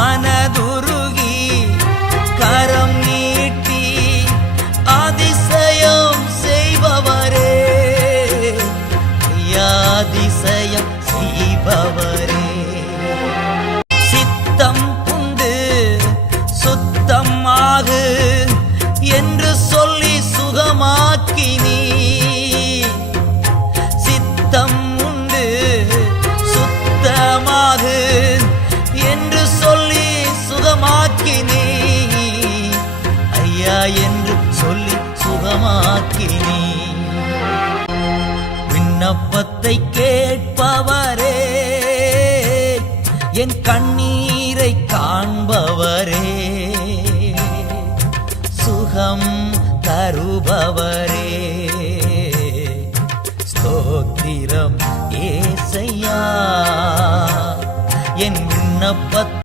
மனதுருகி கரம் நீட்டி அதிசயம் செய்பவரே, அதிசயம் செய்பவரே. சித்தம் உண்டு சுத்தமாகு என்று சொல்லி சுகமாக்கினீ. சித்தம் உண்டு சுத்தமாகு என்று சொல்லி சுகமாக்கினீ. ஐயா என்று சொல்லி சுகமாக்கினீ. விண்ணப்பத்தை கேட்பவரே, என் கண்ணீரை காண்பவரே, சுகம் தருபவரே. ஸ்தோத்திரம் ஏசையா, என் விண்ணப்பத்தை